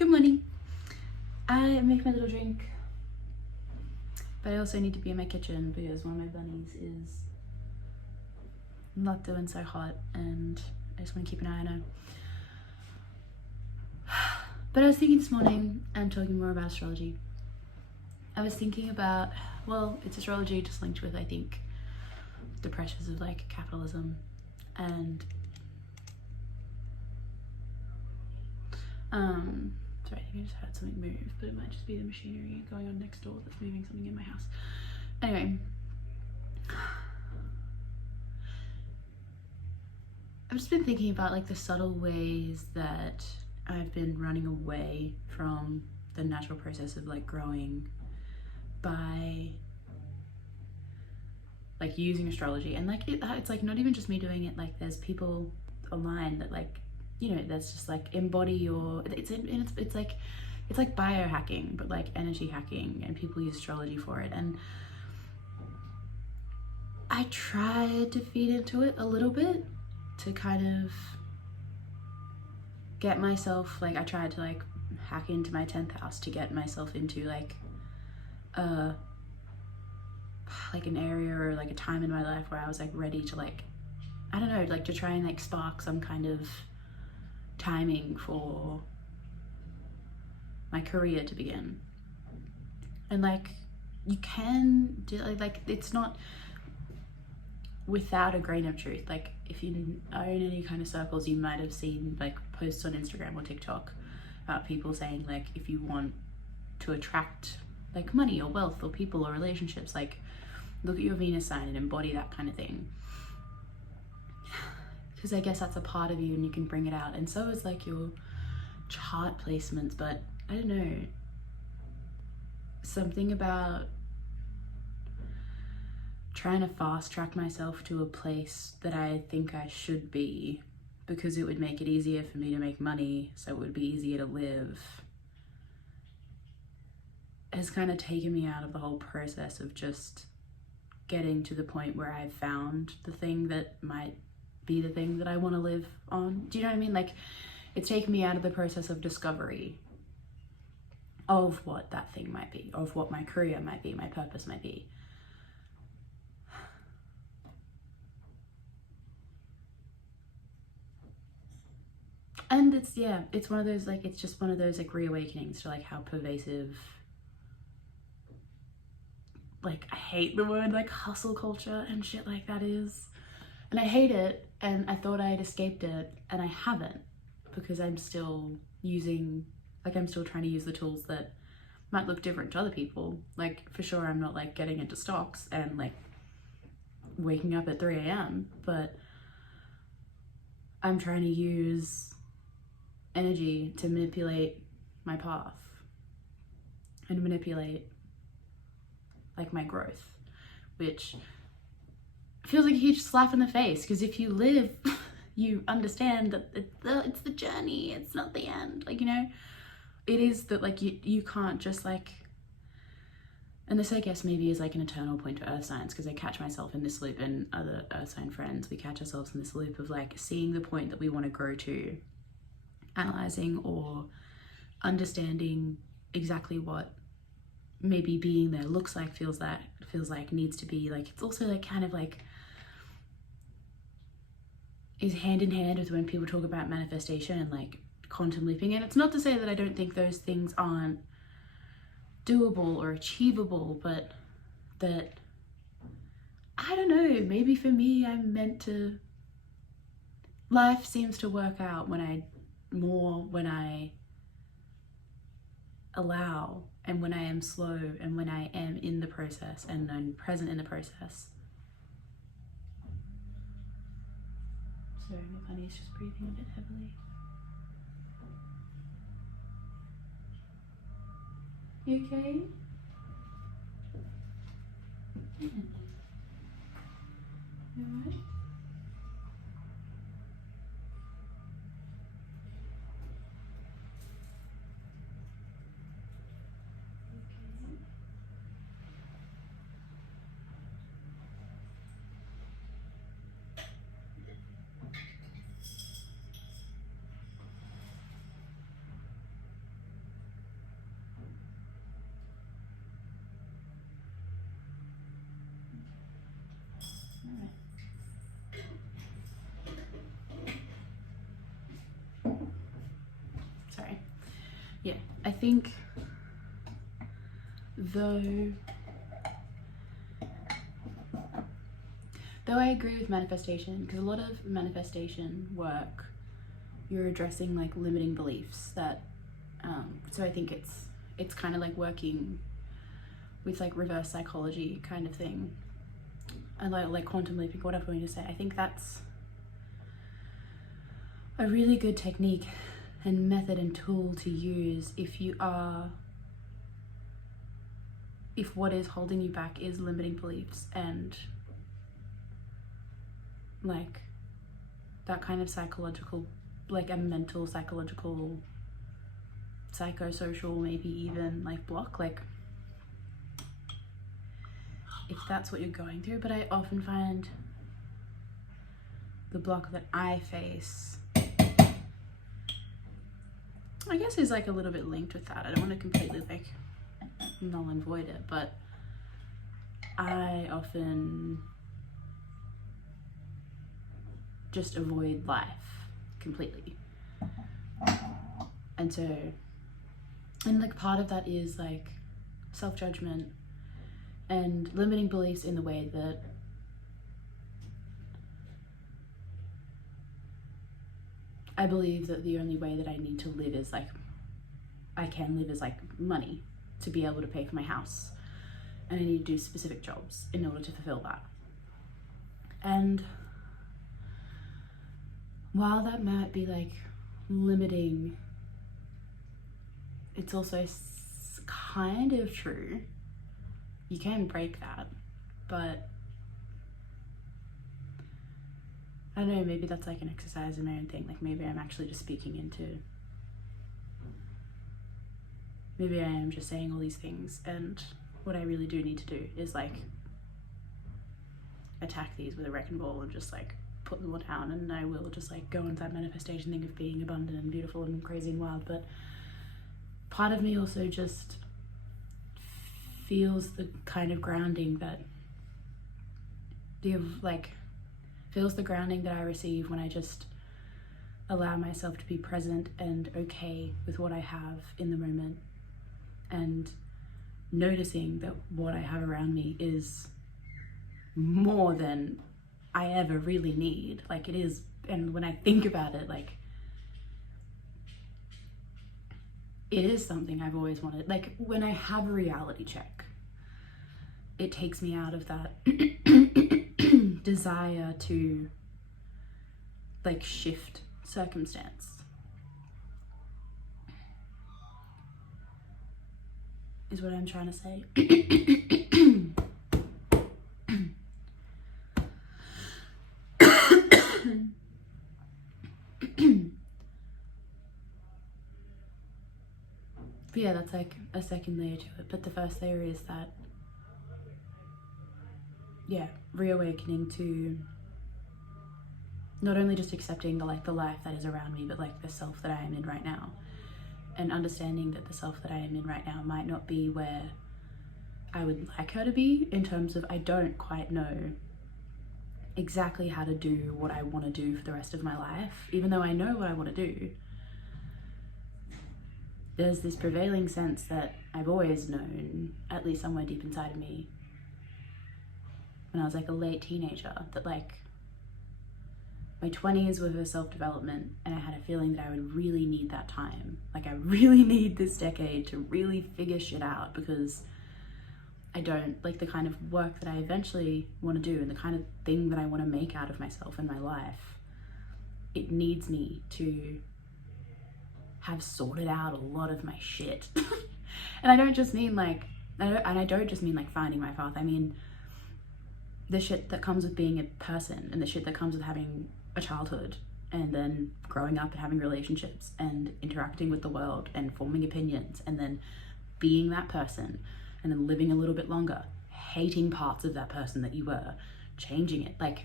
Good morning. I make my little drink, but I also need to be in my kitchen because one of my bunnies is not doing so hot and I just want to keep an eye on her. But I was thinking this morning, and talking more about astrology. I was thinking about, well, it's astrology just linked with, I think, the pressures of like capitalism and sorry, I think I just heard something move, but it might just be the machinery going on next door that's moving something in my house. Anyway, I've just been thinking about like the subtle ways that I've been running away from the natural process of like growing by like using astrology, and like it's like not even just me doing it, like there's people online that like, you know, that's just like embody your, it's like biohacking, but like energy hacking, and people use astrology for it. And I tried to feed into it a little bit to kind of get myself, like I tried to like hack into my 10th house to get myself into like an area or like a time in my life where I was like ready to like, I don't know, like to try and like spark some kind of timing for my career to begin. And like you can do like it's not without a grain of truth. Like if you own any kind of circles, you might have seen like posts on Instagram or TikTok about people saying like, if you want to attract like money or wealth or people or relationships, like look at your Venus sign and embody that kind of thing, because I guess that's a part of you and you can bring it out. And so is like your chart placements. But I don't know, something about trying to fast track myself to a place that I think I should be because it would make it easier for me to make money, so it would be easier to live, has kind of taken me out of the whole process of just getting to the point where I've found the thing that might be the thing that I want to live on. Do you know what I mean? Like it's taken me out of the process of discovery of what that thing might be, of what my career might be, my purpose might be. And it's, yeah, it's one of those like, it's just one of those like reawakenings to like how pervasive, like I hate the word like hustle culture and shit like that is. And I hate it, and I thought I had escaped it, and I haven't, because I'm still using, like I'm still trying to use the tools that might look different to other people. Like for sure I'm not like getting into stocks and like waking up at 3 a.m, but I'm trying to use energy to manipulate my path and manipulate like my growth, which feels like a huge slap in the face, because if you live you understand that it's the journey, it's not the end. Like, you know, it is that like you can't just like, and this I guess maybe is like an eternal point to earth signs, because I catch myself in this loop, and other earth sign friends, we catch ourselves in this loop of like seeing the point that we want to grow to, analyzing or understanding exactly what maybe being there looks like, feels like, needs to be. Like it's also like kind of like is hand in hand with when people talk about manifestation and like quantum leaping. And it's not to say that I don't think those things aren't doable or achievable, but that, I don't know, maybe for me I'm meant to, life seems to work out when I allow, and when I am slow, and when I am in the process and I'm present in the process. Sorry, my bunny's just breathing a bit heavily. You okay? You alright? think though I agree with manifestation, because a lot of manifestation work, you're addressing like limiting beliefs that so I think it's kind of like working with like reverse psychology kind of thing, and like quantum leaping, whatever I'm going to say. I think that's a really good technique and method and tool to use if what is holding you back is limiting beliefs and like that kind of psychological, like a mental, psychological, psychosocial, maybe even like block, like if that's what you're going through. But I often find the block that I face, I guess, is like a little bit linked with that. I don't want to completely like null and void it, but I often just avoid life completely. And so, and like part of that is like self-judgment and limiting beliefs in the way that I believe that the only way that I need to live is like, I can live is like money to be able to pay for my house. And I need to do specific jobs in order to fulfill that. And while that might be like limiting, it's also kind of true. You can break that, but I don't know, maybe that's like an exercise in my own thing. Like maybe I'm actually just speaking into, maybe I am just saying all these things, and what I really do need to do is like attack these with a wrecking ball and just like put them all down, and I will just like go into that manifestation thing of being abundant and beautiful and crazy and wild. But part of me also just feels the kind of grounding that feels the grounding that I receive when I just allow myself to be present and okay with what I have in the moment, and noticing that what I have around me is more than I ever really need. Like it is, and when I think about it, like it is something I've always wanted. Like when I have a reality check, it takes me out of that desire to like shift circumstance. Is what I'm trying to say. But yeah, that's like a second layer to it. But the first layer is that, yeah, reawakening to not only just accepting the life that is around me, but like the self that I am in right now, and understanding that the self that I am in right now might not be where I would like her to be, in terms of I don't quite know exactly how to do what I want to do for the rest of my life. Even though I know what I want to do, there's this prevailing sense that I've always known, at least somewhere deep inside of me, when I was like a late teenager, that like my 20s were for self-development, and I had a feeling that I would really need that time. Like I really need this decade to really figure shit out, because I don't like the kind of work that I eventually want to do and the kind of thing that I want to make out of myself and my life. It needs me to have sorted out a lot of my shit. And I don't just mean like, I don't just mean like finding my path. I mean the shit that comes with being a person, and the shit that comes with having a childhood, and then growing up and having relationships and interacting with the world and forming opinions, and then being that person, and then living a little bit longer, hating parts of that person that you were, changing it. Like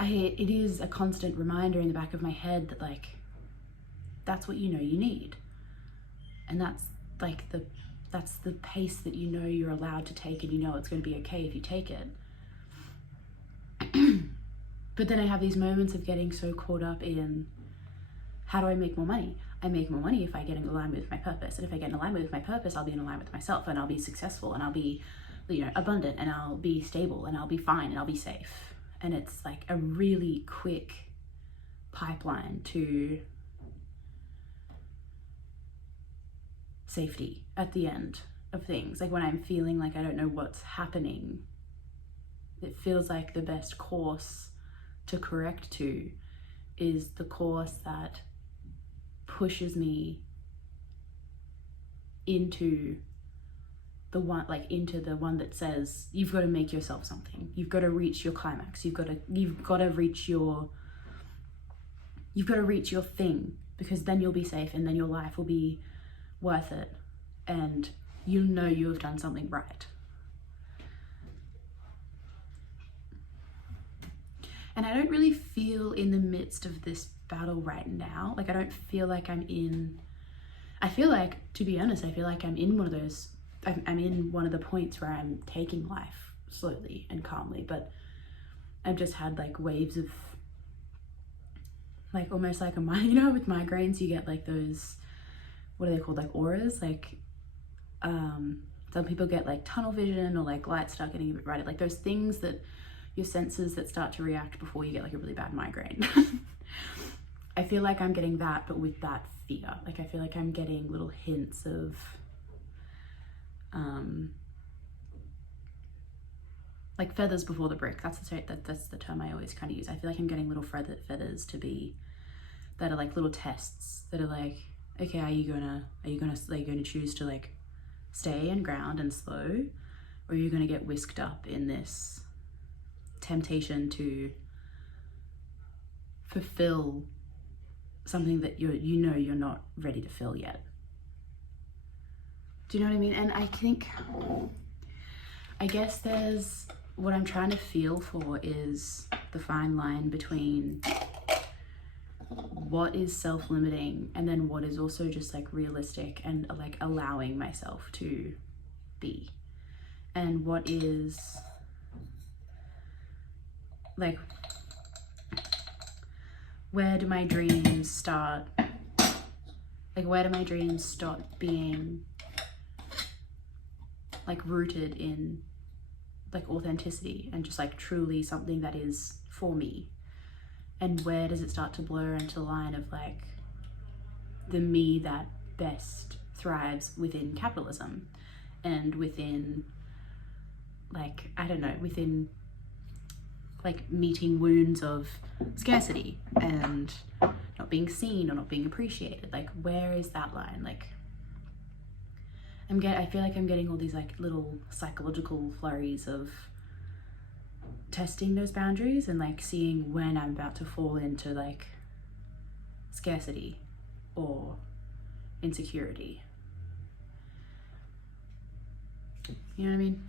it is a constant reminder in the back of my head that like that's what you know you need, and that's like that's the pace that you know you're allowed to take, and you know it's going to be okay if you take it. But then I have these moments of getting so caught up in How do I make more money? I make more money if I get in alignment with my purpose. And if I get in alignment with my purpose, I'll be in alignment with myself, and I'll be successful, and I'll be, you know, abundant, and I'll be stable, and I'll be fine, and I'll be safe. And it's like a really quick pipeline to safety at the end of things. Like when I'm feeling like I don't know what's happening, it feels like the best course to correct to is the course that pushes me into the one, like into the one that says you've got to make yourself something, you've got to reach your climax, you've got to reach your thing, because then you'll be safe, and then your life will be worth it, and you'll know you have done something right. And I don't really feel in the midst of this battle right now. Like I don't feel like I feel like, to be honest, I feel like I'm in one of those, I'm in one of the points where I'm taking life slowly and calmly, but I've just had like waves of like almost like you know, with migraines you get like those, what are they called, like auras, like some people get like tunnel vision, or like light start getting a bit brighter, like those things that your senses that start to react before you get like a really bad migraine. I feel like I'm getting that, but with that fear. Like I feel like I'm getting little hints of like feathers before the brick. That's the term I always kind of use. I feel like I'm getting little feathers that are like little tests that are like, okay, are you gonna choose to like stay and ground and slow, or are you gonna get whisked up in this temptation to fulfill something that you're not ready to fill yet? Do you know what I mean? And I guess there's, what I'm trying to feel for is the fine line between what is self-limiting and then what is also just like realistic and like allowing myself to be, and what is like, where do my dreams start, like where do my dreams stop being like rooted in like authenticity and just like truly something that is for me, and where does it start to blur into the line of like the me that best thrives within capitalism and within like, I don't know, within like meeting wounds of scarcity and not being seen or not being appreciated. Like where is that line? Like I feel like I'm getting all these like little psychological flurries of testing those boundaries and like seeing when I'm about to fall into like scarcity or insecurity. You know what I mean?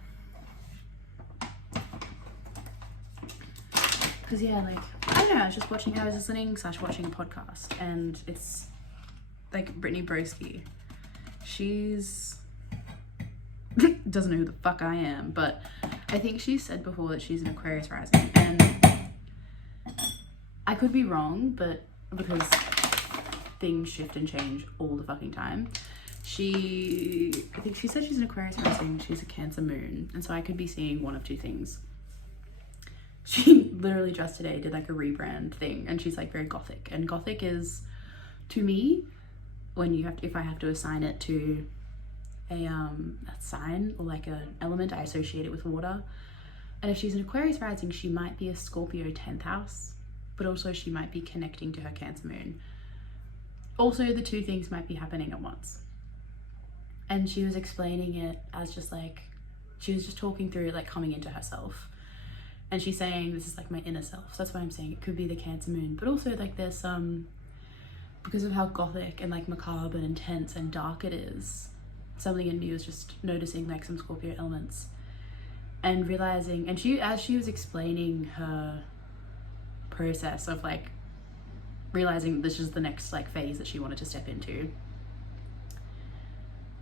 Because yeah, like, I don't know, I was listening / watching a podcast, and it's like Brittany Broski. She's doesn't know who the fuck I am, but I think she said before that she's an Aquarius rising, and I could be wrong, but because things shift and change all the fucking time. I think she said she's an Aquarius rising, she's a Cancer moon, and so I could be seeing one of two things. She literally just today did like a rebrand thing, and she's like very gothic, and gothic is, to me, if I have to assign it to a sign or like an element, I associate it with water. And if she's an Aquarius rising, she might be a Scorpio 10th house, but also she might be connecting to her Cancer moon. Also, the two things might be happening at once. And she was explaining it as just like, she was just talking through it like coming into herself. And she's saying, this is like my inner self. So that's why I'm saying it could be the Cancer moon. But also like there's because of how gothic and like macabre and intense and dark it is, something in me was just noticing like some Scorpio elements and realizing, and as she was explaining her process of like realizing this is the next like phase that she wanted to step into,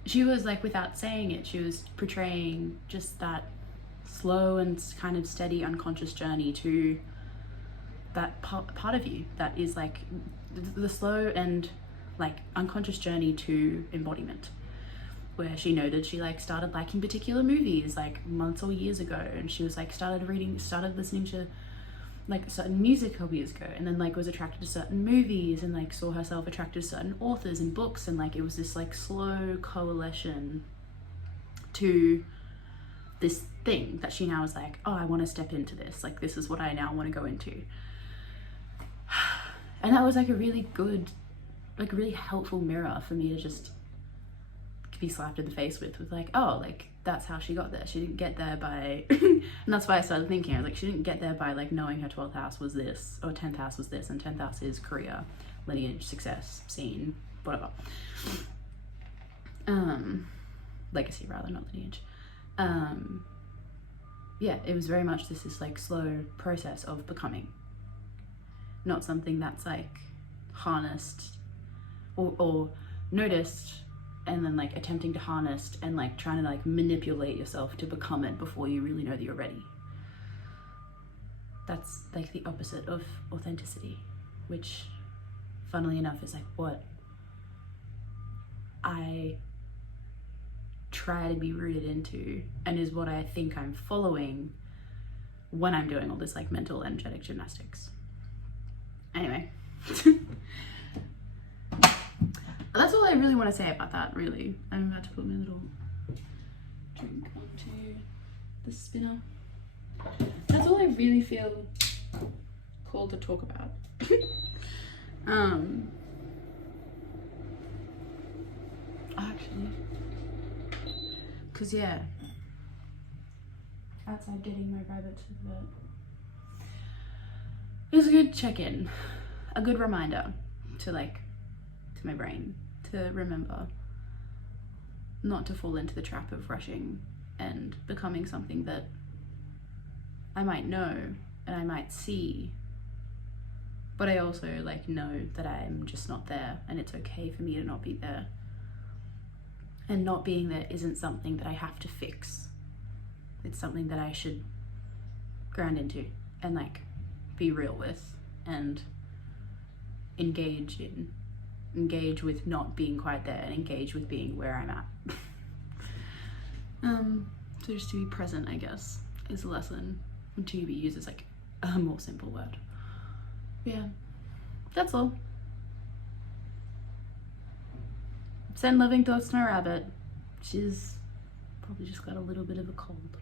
she was like, without saying it, she was portraying just that slow and kind of steady unconscious journey to that part of you that is like the slow and like unconscious journey to embodiment, where she noted she like started liking particular movies like months or years ago, and she was like started listening to like certain music a couple years ago, and then like was attracted to certain movies and like saw herself attracted to certain authors and books, and like it was this like slow coalition to this thing that she now is like, oh, I want to step into this, like this is what I now want to go into. And that was like a really good, like really helpful mirror for me to just be slapped in the face with like, oh, like that's how she got there. She didn't get there by and that's why I started thinking, I was like, she didn't get there by like knowing her 12th house was this, or 10th house was this, and 10th house is career, lineage, success, scene, whatever. Legacy rather, not lineage. Yeah, it was very much this like slow process of becoming, not something that's like harnessed or noticed and then like attempting to harness and like trying to like manipulate yourself to become it before you really know that you're ready. That's like the opposite of authenticity, which funnily enough is like what I try to be rooted into, and is what I think I'm following when I'm doing all this like mental energetic gymnastics. Anyway. That's all I really want to say about that, really. I'm about to put my little drink onto the spinner. That's all I really feel called to talk about. Actually, because yeah, outside getting my rabbit to the vet, it was a good check-in, a good reminder to like, to my brain, to remember not to fall into the trap of rushing and becoming something that I might know and I might see, but I also like know that I'm just not there, and it's okay for me to not be there. And not being there isn't something that I have to fix. It's something that I should ground into and like be real with and engage with not being quite there, and engage with being where I'm at. So just to be present, I guess, is a lesson, and to be used as like a more simple word. Yeah, that's all. Send loving thoughts to my rabbit. She's probably just got a little bit of a cold.